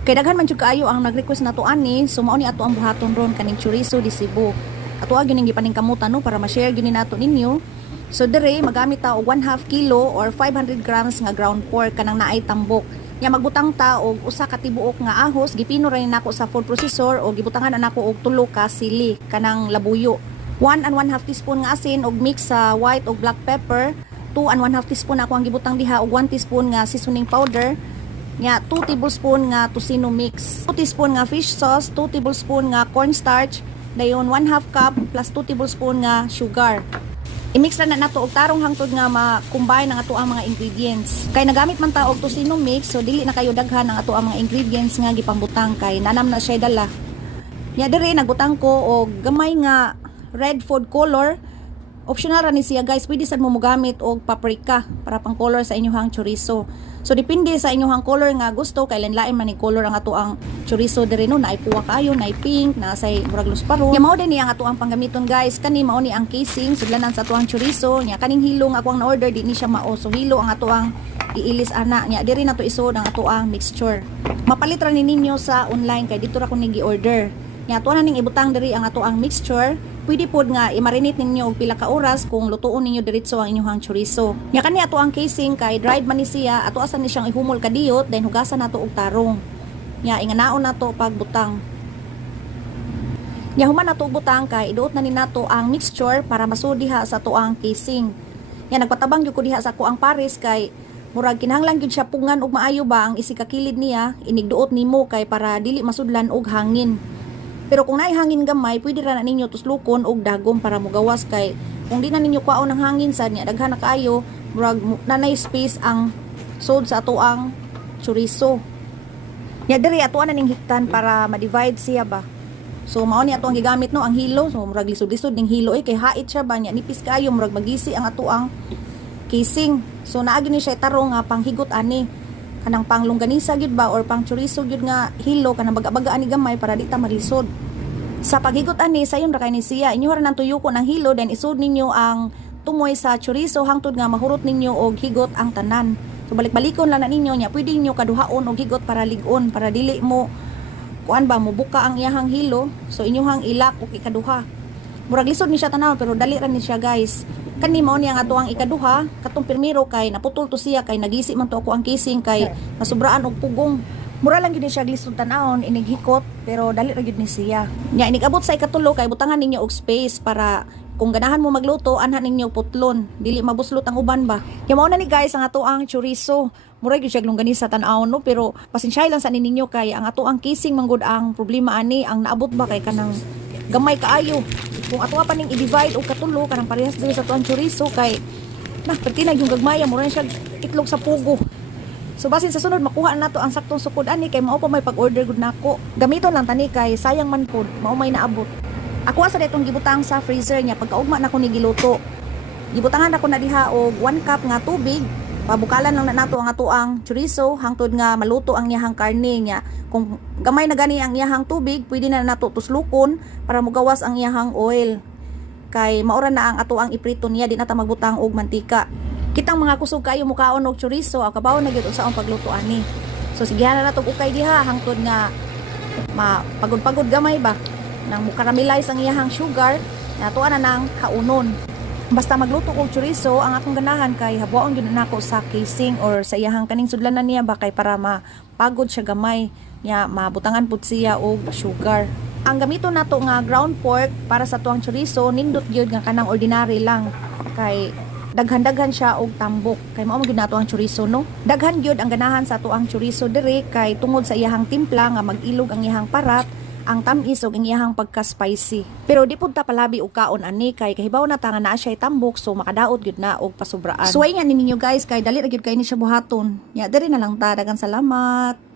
Kay daghan man jud kaayo ang nag-request nato ani, so mao ni ato ang buhaton ron kaning Chorizo de Cebu. Ato gyud ning gipaningkamutan no para ma-share gyud ni nato ninyo. So dire magamit ta og 1/2 kilo or 500 grams nga ground pork kanang naay tambok. Nya magbutang ta og usa ka tibuok nga ahos, gipino ra ni nako sa food processor og gibutangan nako og tulo ka sili kanang labuyo. 1 and 1/2 teaspoon nga asin og mix sa white og black pepper. 2 and 1/2 teaspoon ako ang gibutang diha og 1 teaspoon nga seasoning powder. Nya 2 tablespoon nga tocino mix, 2 teaspoon nga fish sauce, 2 tablespoon nga cornstarch, dayon 1/2 cup plus 2 tablespoon nga sugar. I-mix na nato og tarong hangtod nga ma-combine ang ato ang mga ingredients. Kay nagamit man ta og tocino mix, so dili na kayo daghan ang ato ang mga ingredients nga gipambutang kay nanam na siya dala. Nya dire nagbutang ko og gamay nga red food color. Optional ra ni siya guys, pwede sad mo mogamit og paprika para pang color sa inyong chorizo. So depende sa inyong color nga gusto, kay lain-lain man ni color ang ato ang chorizo dire no, naay puwa kayo, naay pink, na say murag lusparon. Ya mao din ni ang ato ang panggamiton guys, kani mao ni ang casing sudlanan sa ato ang chorizo. Nya kaning hilo nga ako ang na-order di ni siya mao, so hilo ang ato ang iilis ana. Nya diri nato isod ang ato ang mixture. Mapalit ra ni ninyo sa online kay dito ra ko ni gi-order. Nya ato na ning ibutang diri ang ato ang mixture. Pwede pod nga i-marinate ninyo og pila ka oras kung lutuon ninyo diretso ang inyong chorizo. Nya kani ato ang casing kay dried man ni siya, ato asan ni siyang ihumol kadiyot, then hugasan nato og tarong. Nya inganaon nato pagbutang. Nya human nato butang kay iduot na ni nato ang mixture para masud diha sa ato ang casing. Nya nagpatabang gyud ko diha sa ko ang pares kay murag kinahanglan gyud siya pungan og maayo ba ang isi ka kilid niya, inigduot nimo kay para dili masudlan og hangin. Pero kung naay hangin gamay, pwede ra na ninyo tuslukon og dagom para mogawas kay kung di na ninyo kwaon ng hangin sad nya daghan na kaayo, murag nanay space ang sod sa ato ang chorizo. Nya diri ato na ning hiktan para ma-divide siya ba. So mao ni ato ang gigamit no ang hilo, so murag lisod-lisod ning hilo kay hait siya ba nya nipis kaayo murag magisi ang ato ang casing. So naagi ni siya tarong nga panghigot ani. Kanang pang longganisa gyud ba or pang chorizo gyud nga hilo kanang baga-baga ani gamay para di ta maglisod. Sa paghigot ani sayon ra kay ni siya, inyo ra nang tuyokon ang hilo then isud ninyo ang tumoy sa chorizo hangtod nga mahurot ninyo og higot ang tanan. So balik-balikon lang na ninyo nya pwede ninyo kaduhaon og higot para ligon para dili mo kuan ba mo buka ang iyahang hilo. So inyohang ilak og ikaduha. Murag lisod ni siya tanaw pero dali ra ni siya guys. Kani mao ni ang ato ang ikaduha, katong pirmiro kay naputol to siya kay nagisi man to ako ang casing kay nasubraan og pugong. Mura lang gyud siya lisod tanahon inighikot pero dali ra gyud ni siya. Nya inigabot sa ikatulo kay butangan ninyo og space para kung ganahan mo magluto anhan ninyo putlon, dili mabuslot ang uban ba. Kaya mao na ni guys ang ato ang chorizo. Mura gyud siya longganisa tan-awon no pero pasensyahay lang sa ninyo kay ang ato ang casing manggod ang problema ani ang naabot ba kay kanang gamay kaayo. Kung ato pa ning i-divide og katulo kanang parehas diri sa tuang chorizo kay pertinag yung gagmaya mura na siya itlog sa pugo. So basin sa sunod makuha nato ang saktong sukod ani kay mao pa may pag-order gud nako. Gamiton lang tani kay sayang man pud mao may naabot. Ako sa detong gibutang sa freezer niya pagkaugma na ko ni giluto. Gibutangan ako na diha og 1 cup nga tubig. Pabukalan lang na nato ang ato ang chorizo hangtod nga maluto ang iyahang karne niya. Kung gamay na gani ang iyahang tubig, pwede na nato tuslukon para mogawas ang iyahang oil. Kay maura na ang ato ang iprito niya, di na ta magbutang og mantika. Kitang mga kusog kayo mukaon og chorizo, ang kabaw na gyud sa ang pagluto ani. So sigihan na nato ukay diha hangtod nga mapagod-pagod gamay ba nang mukaramelize ang iyahang sugar, natuan na nang haunon. Basta magluto og chorizo, ang akong ganahan kay habuon gyud nako sa casing or sa iyahang kaning sudlanan niya ba kay para mapagod siya gamay nya mabutangan pud siya og sugar. Ang gamito nato nga ground pork para sa tuang chorizo nindot gyud nga kanang ordinary lang kay daghan-daghan siya og tambok kay mao gyud nato ang chorizo no. Daghan gyud ang ganahan sa tuang chorizo diri kay tungod sa iyahang timpla nga mag-ilog ang iyahang parat, ang tamis ug ang iyahang pagka-spicy. Pero di pud ta palabi og kaon ani kay kahibaw na ta nga naa siya tambok so makadaot gyud na og pasubraan. Suway nga ninyo guys kay dali ra gyud kay ni siya buhaton. Nya diri na lang ta, daghang salamat.